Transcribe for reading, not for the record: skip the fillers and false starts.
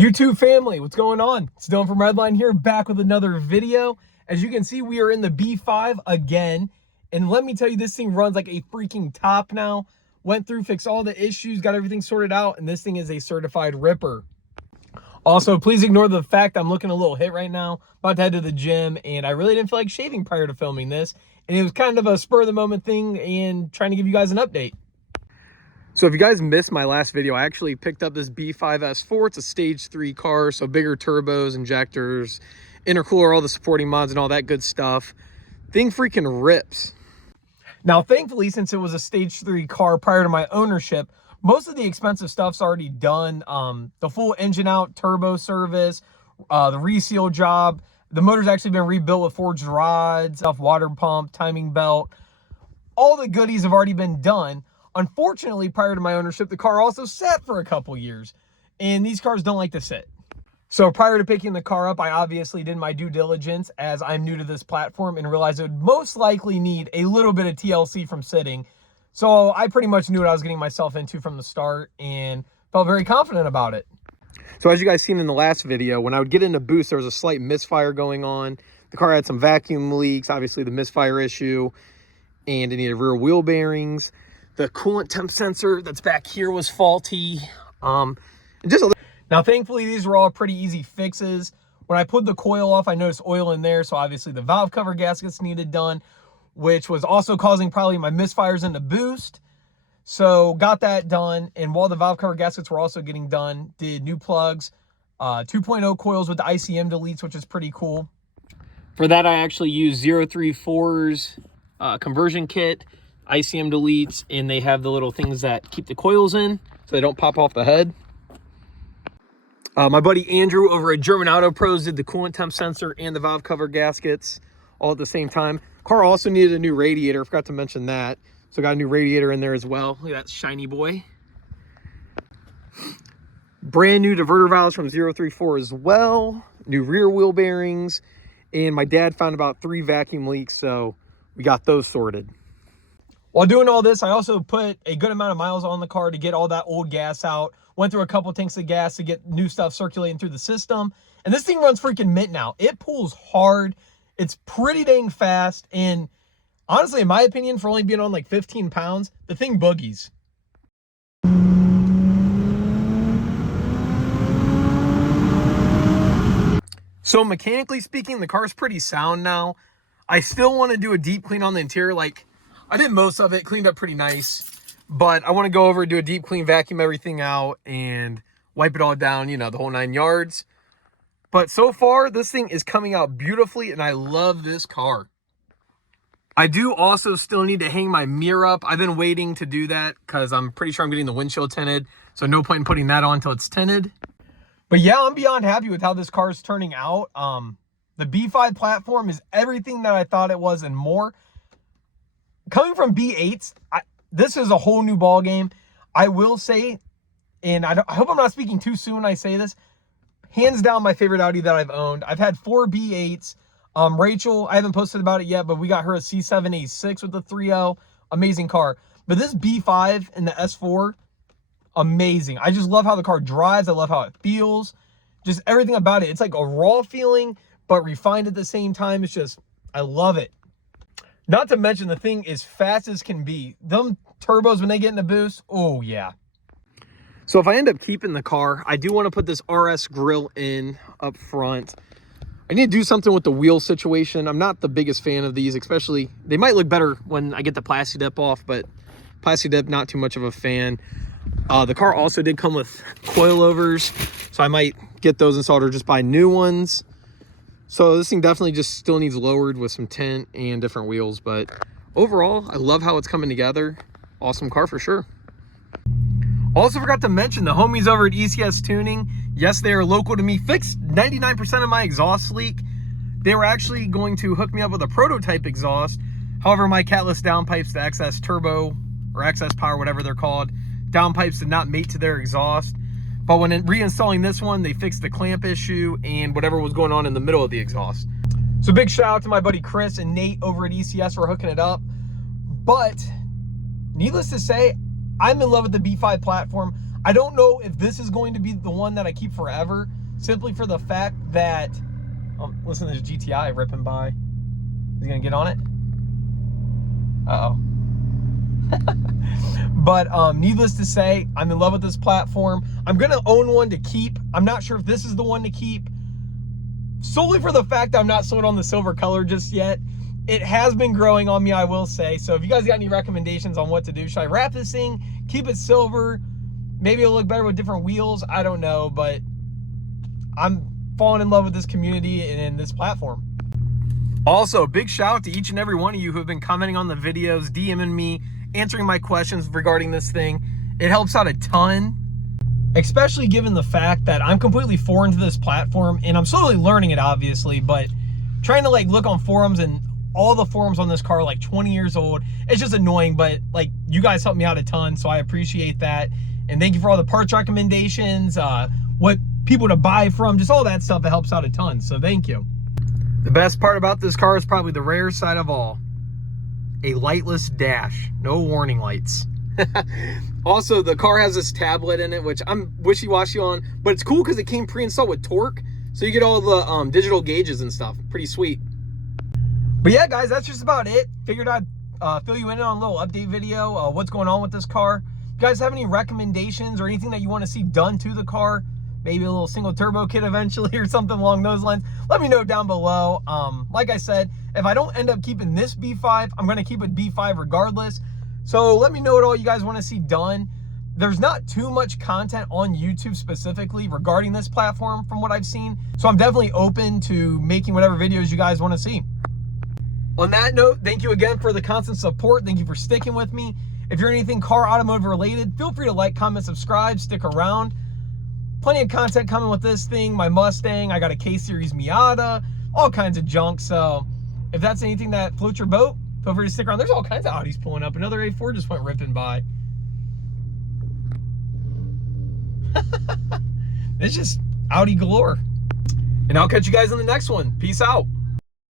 YouTube family, what's going on? It's Dylan from Redline here, back with another video. As you can see, we are in the B5 again. And let me tell you, this thing runs like a freaking top now. Went through, fixed all the issues, got everything sorted out, and this thing is a certified ripper. Also, please ignore the fact I'm looking a little hit right now. About to head to the gym, and I really didn't feel like shaving prior to filming this. And it was kind of a spur-of-the-moment thing and trying to give you guys an update. So if you guys missed my last video, I actually picked up this B5 S4. It's a stage 3 car, so bigger turbos, injectors, intercooler, all the supporting mods and all that good stuff. Thing freaking rips. Now, thankfully, since it was a stage 3 car prior to my ownership, most of the expensive stuff's already done. The full engine out, turbo service, the reseal job. The motor's actually been rebuilt with forged rods, water pump, timing belt. All the goodies have already been done. Unfortunately, prior to my ownership, the car also sat for a couple years, and these cars don't like to sit. So prior to picking the car up, I obviously did my due diligence as I'm new to this platform and realized it would most likely need a little bit of TLC from sitting. So I pretty much knew what I was getting myself into from the start and felt very confident about it. So as you guys seen in the last video, when I would get into boost, there was a slight misfire going on. The car had some vacuum leaks, obviously the misfire issue, and it needed rear wheel bearings. The coolant temp sensor that's back here was faulty. And just now, thankfully, these were all pretty easy fixes. When I put the coil off, I noticed oil in there. So obviously the valve cover gaskets needed done, which was also causing probably my misfires in the boost. So got that done. And while the valve cover gaskets were also getting done, did new plugs, 2.0 coils with the ICM deletes, which is pretty cool. For that, I actually used 034's conversion kit, ICM deletes, and they have the little things that keep the coils in so they don't pop off the head. My buddy Andrew over at German Auto Pros did the coolant temp sensor and the valve cover gaskets all at the same time. Car also needed a new radiator. I forgot to mention that. So got a new radiator in there as well. Look at that shiny boy. Brand new diverter valves from 034 as well. New rear wheel bearings. And my dad found about 3 vacuum leaks, so we got those sorted. While doing all this, I also put a good amount of miles on the car to get all that old gas out. Went through a couple tanks of gas to get new stuff circulating through the system. And this thing runs freaking mint now. It pulls hard. It's pretty dang fast. And honestly, in my opinion, for only being on like 15 pounds, the thing boogies. So mechanically speaking, the car's pretty sound now. I still want to do a deep clean on the interior. Like, I did most of it, cleaned up pretty nice, but I want to go over and do a deep clean, vacuum everything out, and wipe it all down, you know, the whole 9 yards. But so far, this thing is coming out beautifully, and I love this car. I do also still need to hang my mirror up. I've been waiting to do that because I'm pretty sure I'm getting the windshield tinted, so no point in putting that on until it's tinted. But yeah, I'm beyond happy with how this car is turning out. The B5 platform is everything that I thought it was and more. Coming from B8s, this is a whole new ball game. I will say, and I hope I'm not speaking too soon when I say this, hands down my favorite Audi that I've owned. I've had 4 B8s. Rachel, I haven't posted about it yet, but we got her a C7A6 with the 3.0. Amazing car. But this B5 and the S4, amazing. I just love how the car drives. I love how it feels. Just everything about it. It's like a raw feeling, but refined at the same time. It's just, I love it. Not to mention, the thing is fast as can be. Them turbos, when they get in the boost, oh yeah. So if I end up keeping the car, I do want to put this RS grill in up front. I need to do something with the wheel situation. I'm not the biggest fan of these, especially, they might look better when I get the plastic dip off, but plastic dip, not too much of a fan. The car also did come with coilovers, so I might get those installed or just buy new ones. So this thing definitely just still needs lowered with some tint and different wheels, but overall, I love how it's coming together. Awesome car for sure. Also forgot to mention the homies over at ECS Tuning. Yes, they are local to me. Fixed 99% of my exhaust leak. They were actually going to hook me up with a prototype exhaust. However, my catless downpipes, the XS Turbo or XS Power, whatever they're called, downpipes did not mate to their exhaust. But when reinstalling this one, they fixed the clamp issue and whatever was going on in the middle of the exhaust. So big shout out to my buddy Chris and Nate over at ECS for hooking it up. But needless to say, I'm in love with the B5 platform. I don't know if this is going to be the one that I keep forever, simply for the fact that, listen to this GTI ripping by. Is he gonna get on it? Uh-oh. But needless to say, I'm in love with this platform. I'm gonna own one to keep. I'm not sure if this is the one to keep, solely for the fact that I'm not sold on the silver color just yet. It has been growing on me, I will say. So if you guys got any recommendations on what to do, should I wrap this thing, keep it silver? Maybe it'll look better with different wheels. I don't know, but I'm falling in love with this community and this platform. Also, big shout out to each and every one of you who have been commenting on the videos, DMing me, answering my questions regarding this thing. It helps out a ton, especially given the fact that I'm completely foreign to this platform and I'm slowly learning it, obviously, but trying to like look on forums, and all the forums on this car are like 20 years old. It's just annoying, but like you guys helped me out a ton, so I appreciate that. And thank you for all the parts recommendations, what people to buy from, just all that stuff. It helps out a ton, so thank you. The best part about this car is probably the rare side of all. A lightless dash, no warning lights. Also, the car has this tablet in it, which I'm wishy-washy on, but it's cool because it came pre-installed with Torque, so you get all the digital gauges and stuff. Pretty sweet. But yeah, guys, that's just about it. Figured I'd fill you in on a little update video, what's going on with this car. If you guys have any recommendations or anything that you want to see done to the car, maybe a little single turbo kit eventually or something along those lines, let me know down below. Like I said, if I don't end up keeping this B5, I'm going to keep it B5 regardless. So let me know what all you guys want to see done. There's not too much content on YouTube specifically regarding this platform from what I've seen, so I'm definitely open to making whatever videos you guys want to see. On that note, thank you again for the constant support. Thank you for sticking with me. If you're anything car automotive related, feel free to like, comment, subscribe, stick around. Plenty of content coming with this thing, my Mustang, I got a K-Series Miata, all kinds of junk. So if that's anything that floats your boat, feel free to stick around. There's all kinds of Audis pulling up. Another A4 just went ripping by. It's just Audi galore. And I'll catch you guys in the next one. Peace out.